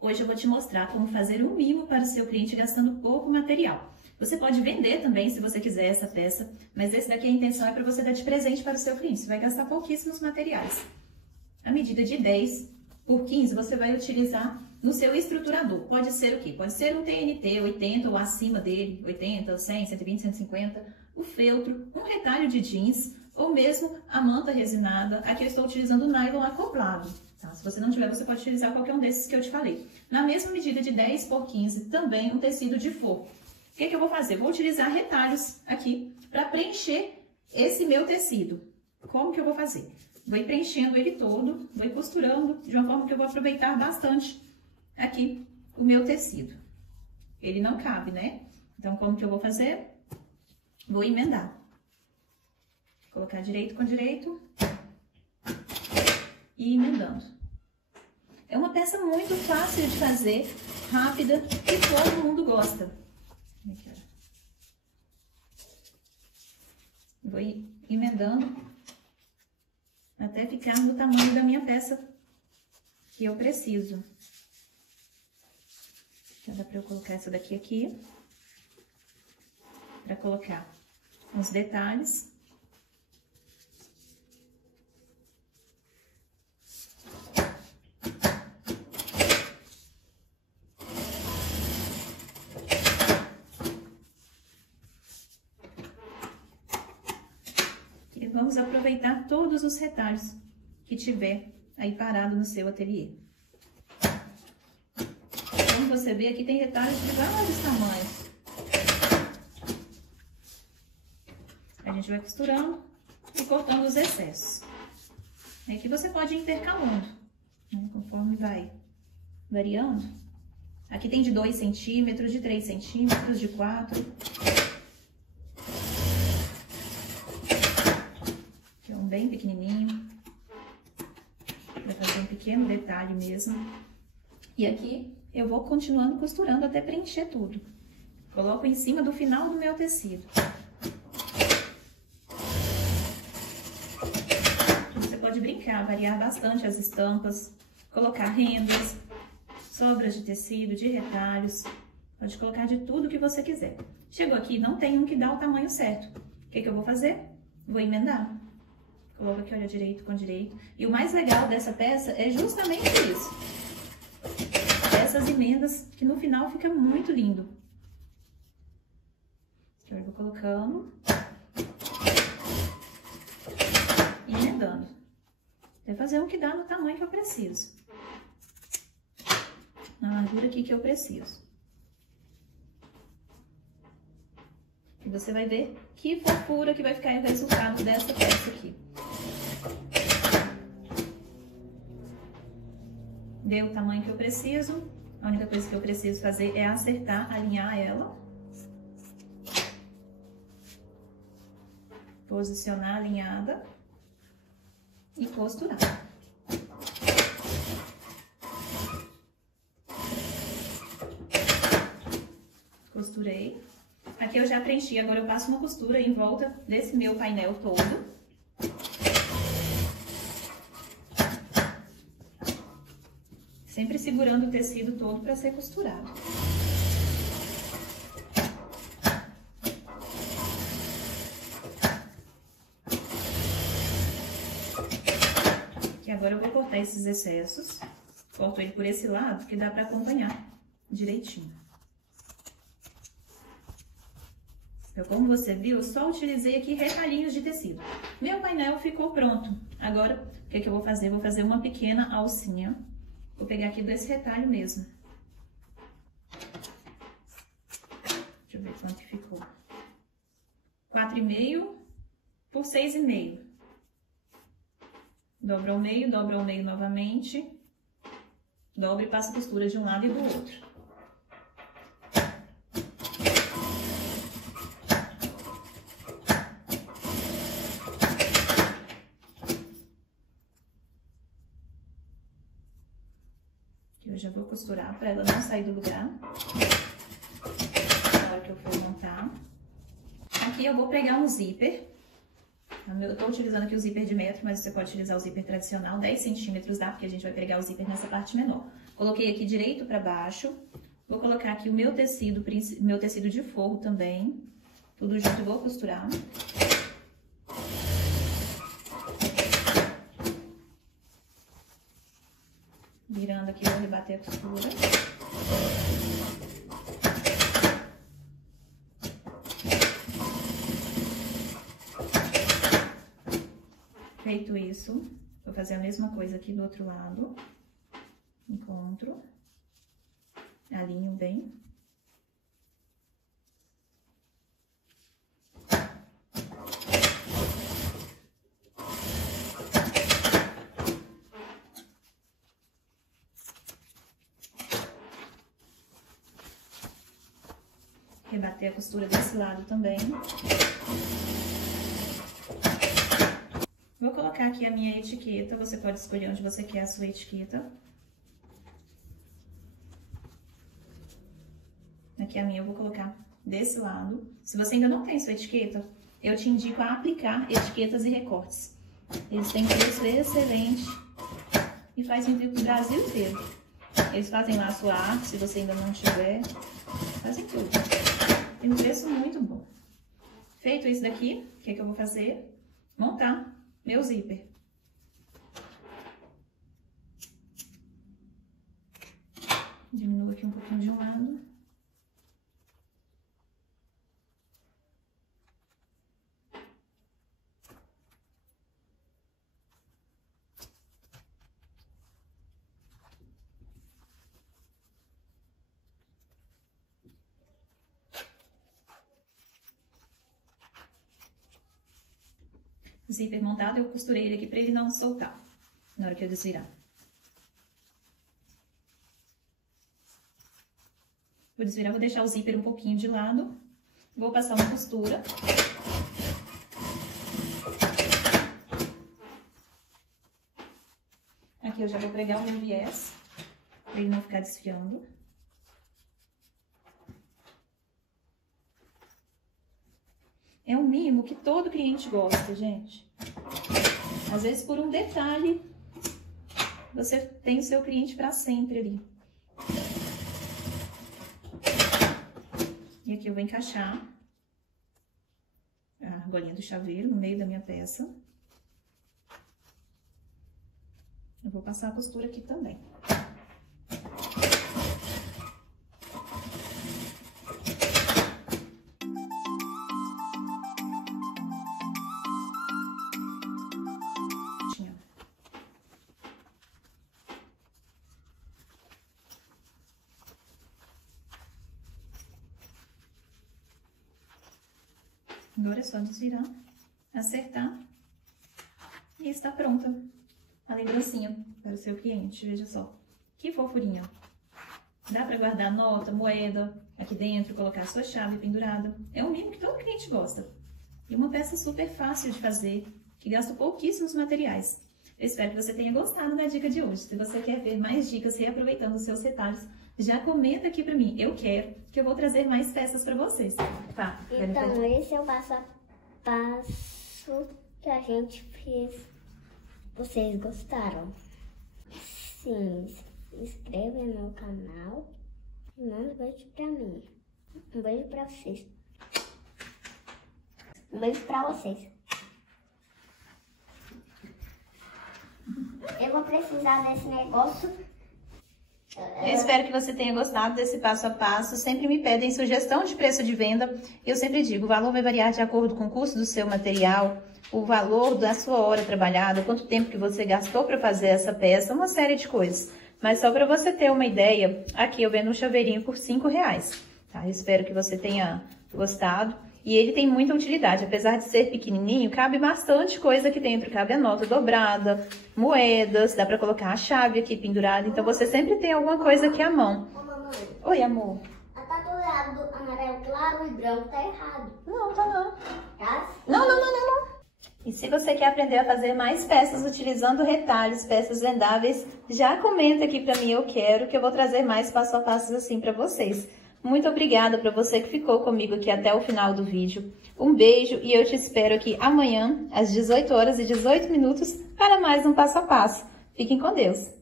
Hoje eu vou te mostrar como fazer um mimo para o seu cliente gastando pouco material. Você pode vender também, se você quiser, essa peça, mas esse daqui a intenção é para você dar de presente para o seu cliente. Você vai gastar pouquíssimos materiais. A medida de 10 por 15 você vai utilizar no seu estruturador. Pode ser o quê? Pode ser um TNT 80 ou acima dele, 80, 100, 120, 150, o feltro, um retalho de jeans ou mesmo a manta resinada. Aqui eu estou utilizando o nylon acoplado. Tá? Se você não tiver, você pode utilizar qualquer um desses que eu te falei. Na mesma medida de 10 por 15, também um tecido de forro. O que eu vou fazer? Vou utilizar retalhos aqui para preencher esse meu tecido. Como que eu vou fazer? Vou ir preenchendo ele todo, vou ir costurando de uma forma que eu vou aproveitar bastante aqui o meu tecido. Ele não cabe, né? Então, como que eu vou fazer? Vou emendar. Colocar direito com direito e emendando. É uma peça muito fácil de fazer, rápida e todo mundo gosta. Aqui, ó. Vou ir emendando até ficar no tamanho da minha peça que eu preciso. Já dá para eu colocar essa daqui aqui, para colocar os detalhes. Vamos aproveitar todos os retalhos que tiver aí parado no seu ateliê. Como você vê, aqui tem retalhos de vários tamanhos. A gente vai costurando e cortando os excessos. Aqui você pode ir intercalando, né, conforme vai variando. Aqui tem de 2 centímetros, de 3 centímetros, de 4. Bem pequenininho, para fazer um pequeno detalhe mesmo. E aqui eu vou continuando costurando até preencher tudo. Coloco em cima do final do meu tecido. Você pode brincar, variar bastante as estampas, colocar rendas, sobras de tecido, de retalhos. Pode colocar de tudo que você quiser. Chegou aqui, não tem um que dá o tamanho certo. O que eu vou fazer? Vou emendar. Coloco aqui, olha, direito com direito. E o mais legal dessa peça é justamente isso. Essas emendas, que no final fica muito lindo. Aqui eu vou colocando. E emendando. Até fazer um que dá no tamanho que eu preciso. Na largura aqui que eu preciso. E você vai ver que fofura que vai ficar o resultado dessa peça aqui. Deu o tamanho que eu preciso. A única coisa que eu preciso fazer é acertar, alinhar ela. Posicionar alinhada. E costurar. Costurei. Aqui eu já preenchi, agora eu passo uma costura em volta desse meu painel todo. Sempre segurando o tecido todo para ser costurado. Aqui agora eu vou cortar esses excessos. Corto ele por esse lado, que dá para acompanhar direitinho. Então, como você viu, eu só utilizei aqui retalhinhos de tecido. Meu painel ficou pronto. Agora, o que eu vou fazer? Vou fazer uma pequena alcinha. Vou pegar aqui desse retalho mesmo. Deixa eu ver quanto que ficou. 4,5 por 6,5. Dobra ao meio novamente. Dobra e passa costura de um lado e do outro. Eu já vou costurar para ela não sair do lugar na hora que eu for montar. Aqui eu vou pegar um zíper. Eu tô utilizando aqui o zíper de metro, mas você pode utilizar o zíper tradicional, 10 centímetros dá, porque a gente vai pregar o zíper nessa parte menor. Coloquei aqui direito para baixo. Vou colocar aqui o meu tecido de forro também. Tudo junto, vou costurar. Virando aqui, vou rebater a costura. Feito isso, vou fazer a mesma coisa aqui do outro lado. Encontro. Alinho bem. Rebater a costura desse lado também. Vou colocar aqui a minha etiqueta, você pode escolher onde você quer a sua etiqueta. Aqui a minha eu vou colocar desse lado. Se você ainda não tem sua etiqueta, eu te indico a aplicar etiquetas e recortes. Eles têm preço excelente e faz envio pro Brasil inteiro. Eles fazem lá a sua arte, se você ainda não tiver, fazem tudo. Tem um preço muito bom. Feito isso daqui, o que é que eu vou fazer? Montar meu zíper. Diminuo aqui um pouquinho de um lado. Zíper montado, eu costurei ele aqui pra ele não soltar na hora que eu desvirar. Vou desvirar, vou deixar o zíper um pouquinho de lado. Vou passar uma costura. Aqui eu já vou pregar o meu viés, pra ele não ficar desfiando. É um mimo que todo cliente gosta, gente. Às vezes, por um detalhe, você tem o seu cliente para sempre ali. E aqui eu vou encaixar a argolinha do chaveiro no meio da minha peça. Eu vou passar a costura aqui também. Agora é só desvirar, acertar e está pronta a lembrancinha para o seu cliente. Veja só, que fofurinha. Dá para guardar nota, moeda aqui dentro, colocar a sua chave pendurada. É um mimo que todo cliente gosta. E uma peça super fácil de fazer, que gasta pouquíssimos materiais. Eu espero que você tenha gostado da dica de hoje. Se você quer ver mais dicas reaproveitando os seus retalhos, já comenta aqui pra mim. Eu quero, que eu vou trazer mais peças pra vocês. Tá, então, esse é o passo a passo que a gente fez. Vocês gostaram? Sim, se inscreve no meu canal e manda um beijo pra mim. Um beijo pra vocês. Um beijo pra vocês. Eu vou precisar desse negócio. Eu espero que você tenha gostado desse passo a passo. Sempre me pedem sugestão de preço de venda. Eu sempre digo, o valor vai variar de acordo com o custo do seu material, o valor da sua hora trabalhada, quanto tempo que você gastou para fazer essa peça, uma série de coisas. Mas só para você ter uma ideia, aqui eu vendo um chaveirinho por R$5, tá? Eu espero que você tenha gostado. E ele tem muita utilidade, apesar de ser pequenininho, cabe bastante coisa aqui dentro. Cabe a nota dobrada, moedas, dá pra colocar a chave aqui pendurada. Então, você sempre tem alguma coisa aqui à mão. Ô, mamãe. Oi, amor. A tatuagem do amarelo claro e branco tá errado. Não, tá não. Tá? Não. E se você quer aprender a fazer mais peças utilizando retalhos, peças vendáveis, já comenta aqui pra mim, eu quero, que eu vou trazer mais passo a passos assim pra vocês. Muito obrigada para você que ficou comigo aqui até o final do vídeo. Um beijo e eu te espero aqui amanhã, às 18h18, para mais um passo a passo. Fiquem com Deus!